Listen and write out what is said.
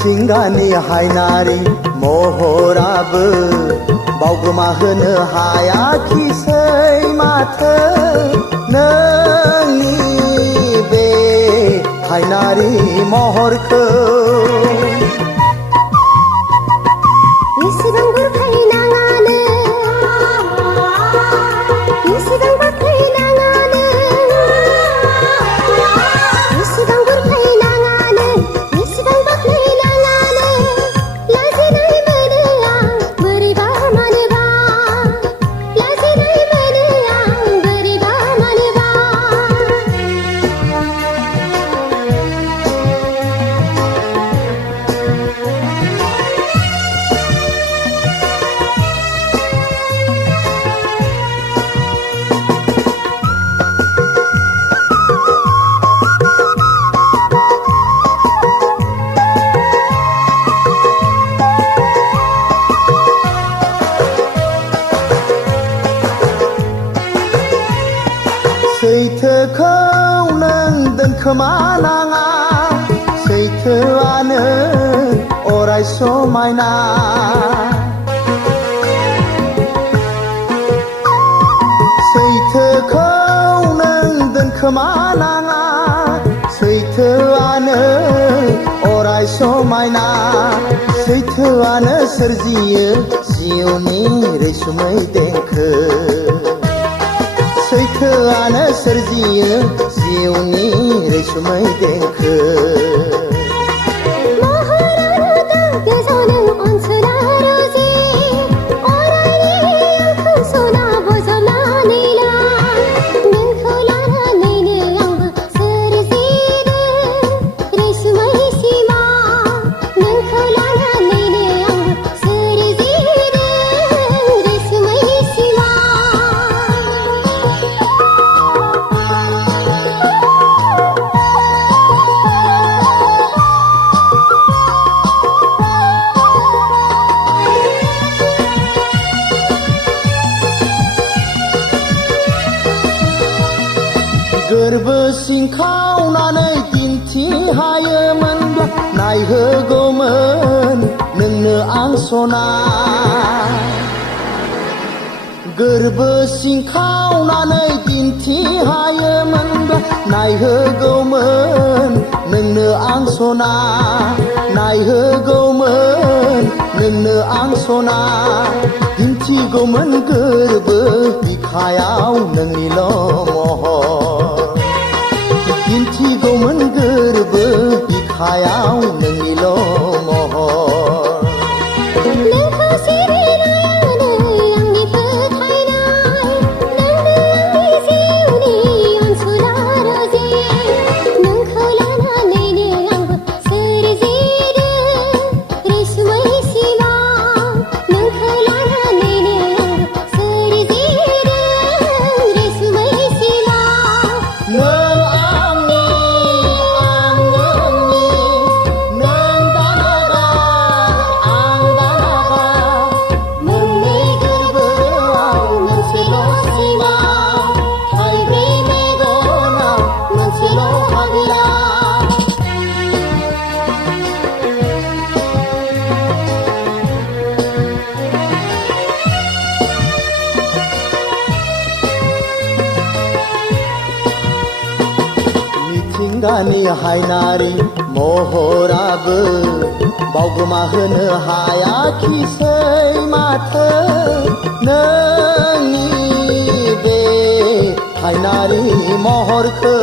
मिथिंगानि हायनारि महराबो बावगोमा होनो हायाखिसै माथो नोंनि बे हायनारि महरखौ इसिबां बुरखायनाङानो इसिबां बाख्नायनाङानो इसिबां बुरखायनाङानो इसिबां बाख्नायनाङानो लाजिनाय मोनो आं बोरैबा मानोबा लाजिनाय मोनो आं बोरैबा मानोबा सैथोखौ नों दोनखोमानाङा सैथोआनो अराय समायना सैथोखौ नों दोनखोमानाङा सैथोआनो अराय समायना सैथोआनो सोरजियो जिउनि रैसुमै देंखो सैथोआनो सोरजियो जिउनि रैसुमै देंखो महरानो दागोजो नों अनसुला रोजे अरायनि आंखौ सना बजबनानै ला नोंखौ लानानैनो आंबो सोरजिदों रैसुमै सिमा नोंखौ लानानैनो आंबो सोरजिदों रैसुमै सिमा गोरबो सिंखावनानै दिन्थि हायोमोनब्ला नायहोगौमोन नोंनो आं सना गोरबो सिंखावनानै दिन्थि हायोमोनब्ला नायहोगौमोन नोंनो आं सना नायहोगौमोन नोंनो आं सना दिन्थिगौमोन गोरबो बिखायाव नोंनिल' महर दिन्थिगौमोन गोरबो बिखायाव नोंनिल' महर नोंखौ सिबिनायानो आंनि फोथायनाय नोंनो आंनि जिउनि अनसुला रोजे नोंखौ लानानैनो आंबो सोरजिदों रैसुमै सिमा नोंखौ लानानैनो आंबो सोरजिदों रैसुमै सिमा नों आंनि आं नोंनि नों दानागार आं दानागार मोननै गोरबोआव मोनसेल' सिमा थाइब्रै मेगनाव मोनसेल' हाबिला मिथिंगानि हायनारि महराबो बावगोमा होनो हायाखिसै माथो नोंनि बे हायनारि महरखौ